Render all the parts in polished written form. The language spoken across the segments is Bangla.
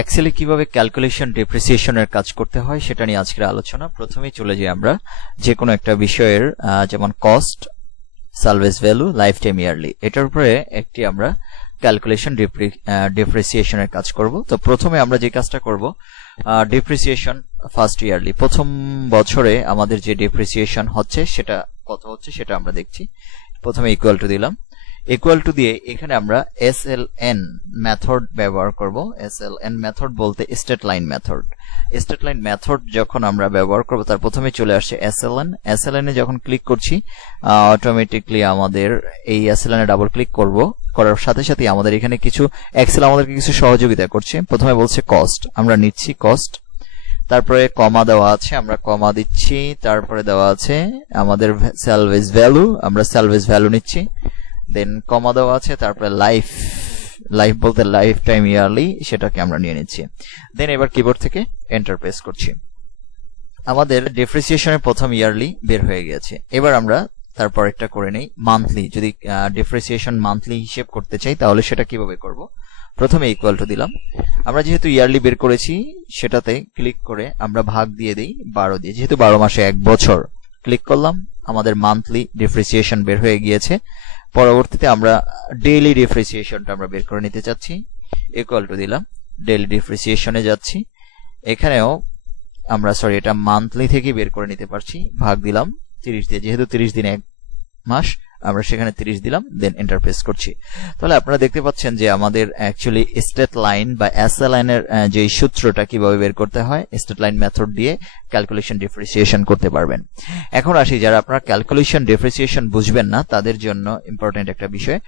এক্সেলে কিভাবে ক্যালকুলেশন ডেপ্রিসিয়েশনের কাজ করতে হয় সেটা নিয়ে আজকের আলোচনা। প্রথমেই চলে যাই আমরা যে কোনো একটা বিষয়ের যেমন cost, salvage value, life time yearly, এটার উপরে একটি আমরা ক্যালকুলেশন ডেপ্রিসিয়েশনের কাজ করব। তো প্রথমে আমরা যে কাজটা করব, ডেপ্রিসিয়েশন ফার্স্ট ইয়ারলি, প্রথম বছরে আমাদের যে ডেপ্রিসিয়েশন হচ্ছে সেটা কত হচ্ছে সেটা আমরা দেখছি। প্রথমে ইকুয়াল টু দিলাম, ইকুয়াল টু দিয়ে এখানে আমরা SLN মেথড ব্যবহার করব। SLN মেথড বলতে state line method. State line method যখন আমরা ব্যবহার করব তার প্রথমে চলে আসছে SLN। SLN এ যখন ক্লিক করছি অটোমেটিকলি আমাদের এই SLN এ ডাবল ক্লিক করার সাথে সাথে আমাদের এখানে কিছু এক্সেল আমাদেরকে কিছু সহযোগিতা করছে। প্রথমে বলছে কস্ট, আমরা নিচ্ছি কস্ট, তারপরে কমা দেওয়া আছে, আমরা কমা দিচ্ছি, তারপরে দেওয়া আছে আমাদের সালভেজ ভ্যালু, আমরা সালভেজ ভ্যালু নিচ্ছি, দেন কমা দেওয়া আছে, তারপরে লাইফ বলতে লাইফ টাইম ইয়ারলি, সেটাকে আমরা নিয়ে নিচ্ছি। দেন এবার কিবোর্ড থেকে এন্টার প্রেস করছি। আমাদের ডেপ্রিসিয়েশনের প্রথম ইয়ারলি বের হয়ে গেছে। এবার আমরা তারপর একটা করে নেই মান্থলি। যদি ডেপ্রিসিয়েশন মান্থলি হিসেব করতে চাই তাহলে সেটা কিভাবে করব? প্রথমে ইকুয়াল টু দিলাম, আমরা যেহেতু ইয়ারলি বের করেছি সেটাতে ক্লিক করে আমরা ভাগ দিয়ে দিই 12 দিয়ে, যেহেতু 12 মাসে 1 বছর। ক্লিক করলাম, আমাদের মান্থলি ডেপ্রিসিয়েশন বের হয়ে গিয়েছে। পরবর্তীতে আমরা ডেইলি ডেপ্রিসিয়েশনটা আমরা বের করে নিতে চাচ্ছি, ইকুয়াল টু দিলাম, ডেইলি ডেপ্রিসিয়েশনে যাচ্ছি। এখানেও আমরা এটা মান্থলি থেকে বের করে নিতে পারছি, ভাগ দিলাম 30 দিয়ে, যেহেতু 30 দিনে 1 মাস, আমরা সেখানে 30 দিলাম, দেন এন্টার প্রেস করছি। তাহলে আপনারা দেখতে পাচ্ছেন যে আমাদের অ্যাকচুয়ালি স্টেট লাইন বা SLN এর যে সূত্রটা কিভাবে বের করতে হয়, স্টেট লাইন মেথড দিয়ে ক্যালকুলেশন ডেপ্রিসিয়েশন করতে পারবেন। এখন আসি যারা আপনারা ক্যালকুলেশন ডেপ্রিসিয়েশন বুঝবেন না তাদের জন্য ইম্পর্টেন্ট একটা বিষয়,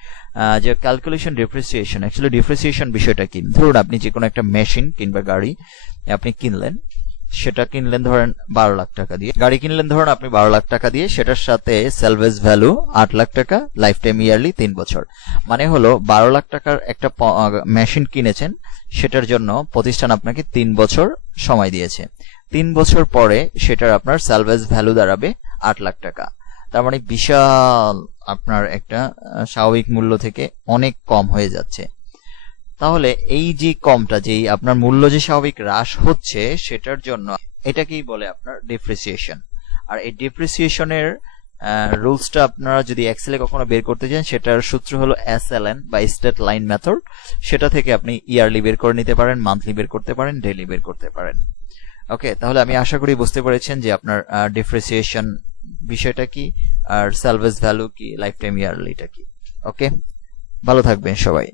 যে ক্যালকুলেশন ডেপ্রিসিয়েশন, অ্যাকচুয়ালি ডেপ্রিসিয়েশন বিষয়টা কি। ধরুন আপনি যে কোনো একটা মেশিন কিংবা গাড়ি আপনি কিনলেন, সেটা কিনলেন ধরেন 12 লাখ টাকা দিয়ে, গাড়ি কিনলেন ধরুন আপনি 12 লাখ টাকা দিয়ে, সেটার সাথে সালভেজ ভ্যালু 8 লাখ টাকা, লাইফ টাইম ইয়ারলি 3 বছর। মানে হলো 12 লাখ টাকার একটা মেশিন কিনেছেন, সেটার জন্য প্রতিষ্ঠান আপনাকে 3 বছর সময় দিয়েছে। 3 বছর পরে সেটার আপনার সালভেজ ভ্যালু দাঁড়াবে 8 লাখ টাকা। তার মানে বিশাল আপনার একটা স্বাভাবিক মূল্য থেকে অনেক কম হয়ে যাচ্ছে। তাহলে এই যে কমটা, যেই আপনার মূল্য যে স্বাভাবিক হ্রাস হচ্ছে, সেটার জন্য এটাকেই বলে আপনার ডেপ্রিসিয়েশন। আর এই ডেপ্রিসিয়েশনের রুলসটা আপনারা যদি এক্সেলে কখনো বের করতে চান, সেটার সূত্র হলো SLN বা স্টেট লাইন মেথড। সেটা থেকে আপনি ইয়ারলি বের করে নিতে পারেন, মান্থলি বের করতে পারেন, ডেইলি বের করতে পারেন। ওকে, তাহলে আমি আশা করি বুঝতে পেরেছেন যে আপনার ডেপ্রিসিয়েশন বিষয়টা কি, আর সালভেজ ভ্যালু কি, লাইফ টাইম ইয়ারলিটা কি। ওকে, ভালো থাকবেন সবাই।